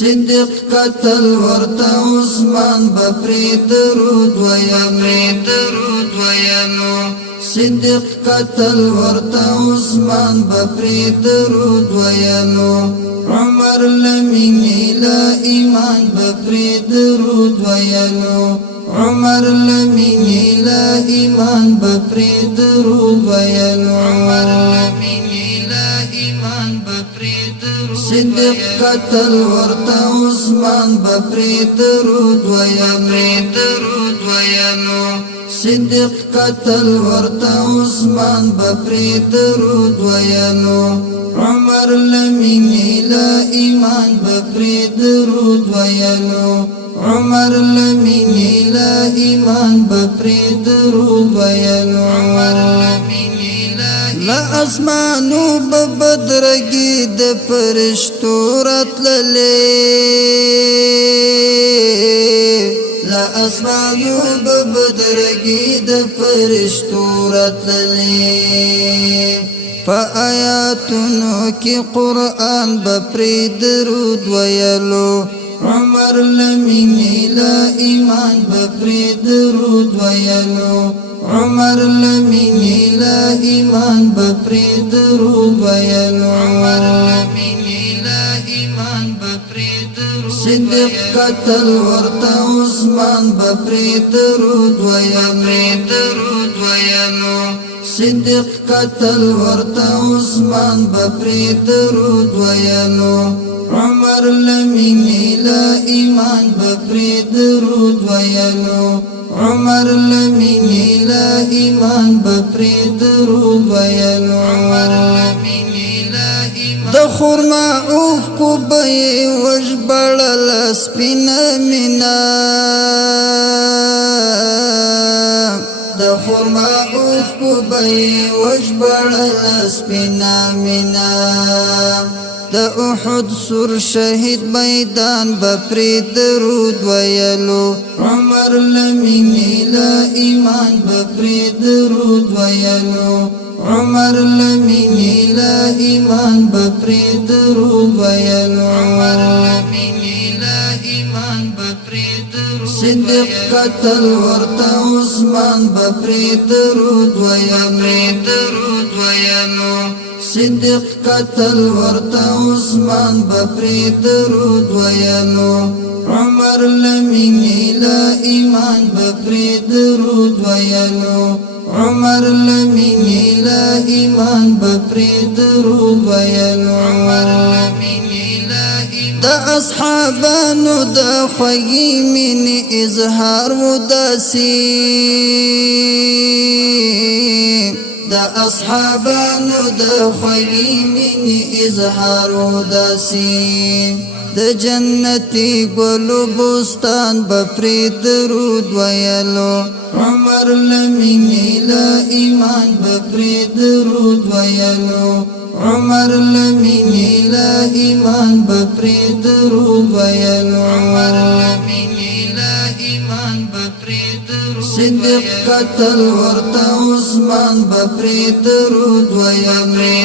صدیق قتل ورته عثمان بپری درود ویلو صدیق قتل ورته عثمان بپری درود ویلو عمر لمینی لا ایمان بپری درود ویلو عمر لمینی لا ایمان بپری درود ویلو عمر لمینی لا ایمان بپری درود صدیق قتل ورته عثمان بپری درود ویلو صدیق قتل ورته عثمان بپری درود ویلو عمر لمینی لا ایمان بپری درود ویلو عمر لمینی لا ایمان بپری درود ویلو عمر لمینی لا اسمانو ببدرگی د فرشتو راتللی لا اسمانو ببدرگی د فرشتو راتللی فآیاتونو کی قرآن بپری درود ویلو عمر لمینی لا ایمان بپری درود ویلو عمر لمینی لا ایمان بپری درود ویلو عمر لمینی لا ایمان بپری درود صدیق قتل ورته عثمان بپری درود ویلو صدیق قتل ورته عثمان بپری درود ویلو عمر لمینی لا ایمان بپری درود ویلو عمر لمینی لا ایمان بپری درود ویلو عمر لمینی لا ایمان د خرما اوف کو بی وجبړل سپینا مینا د خرما اوف کو بی وجبړل سپینا مینا د احد سر شهید میدان بپری درود ویلو عمر لمینی لا ایمان بپری درود ویلو عمر لمینی لا ایمان بپری درود ویلو عمر لمینی لا ایمان بپری درود صدیق قتل ورته عثمان بپری درود ویلو صدیق قتل ورته عثمان بپری درود ویلو عمر لمینی لا ایمان بپری درود ویلو عمر لمینی لا ایمان بپری درود ویلو عمر لمینی لا ایمان د اصحابانو د خوږی مینې اظهار وداسي د اصحابانو د خوږی مینې اظهار وداسي د جنتی ګلو بوستان بپری درود ویلو عمر لمینی لا ایمان بپری درود ویلو عمر لمینی لا ایمان بپری درود ویلو عمر لمینی لا ایمان بپری درود صدیق قتل ورته عثمان بپری درود ویلو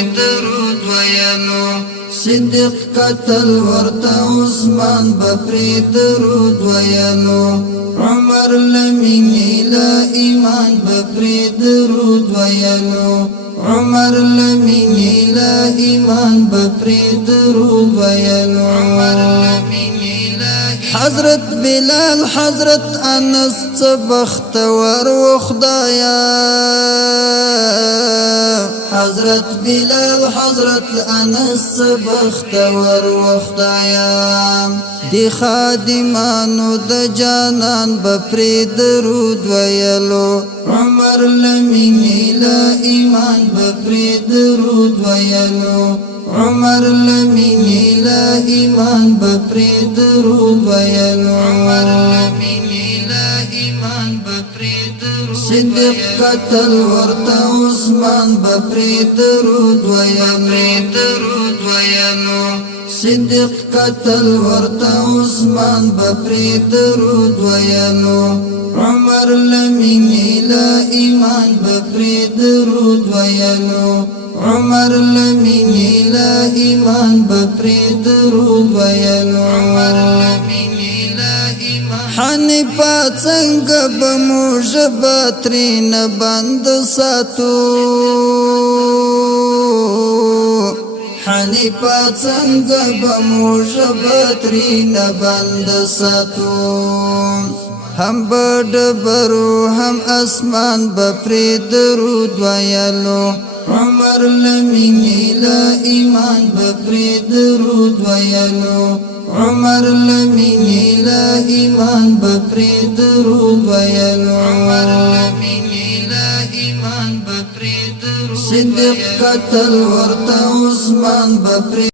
صدیق قتل ورته عثمان بپری درود ویلو عمر لمینی لا ایمان بپری درود ویلو عمر لمینی لا ایمان بپری درود ویلو عمر لمینی لا حضرت بلال حضرت انس بختور و خدایا حضرت بلال حضرت انس بختور و خدایا دی خادمانو د جانان بپری درود ویلو عمر لمینی لا ایمان بپری درود ویلو عمر لمینی لا ایمان بپری درود ویلو عمر لمینی لا ایمان بپری درود صدیق قتل ورته عثمان بپری درود ویلو صدیق قتل ورته عثمان بپری درود ویلو عمر لمینی لا ایمان بپری درود ویلو عمر لمینی لا ایمان بپری درود ویلو عمر حنیفه څنګه به مو ژبه ترېنه بند ساتو حنیفه څنګه به مو ژبه ترېنه بند ساتو هم بډبرو هم اسمان به پرې درود ویلو عمر لمینې له ایمان به پرې درود ویلو عمر لمینې له ایمان به پرې درود ویلو عمر لمینې له ایمان به پرې درود صدیق قتل ورته عثمان به پرې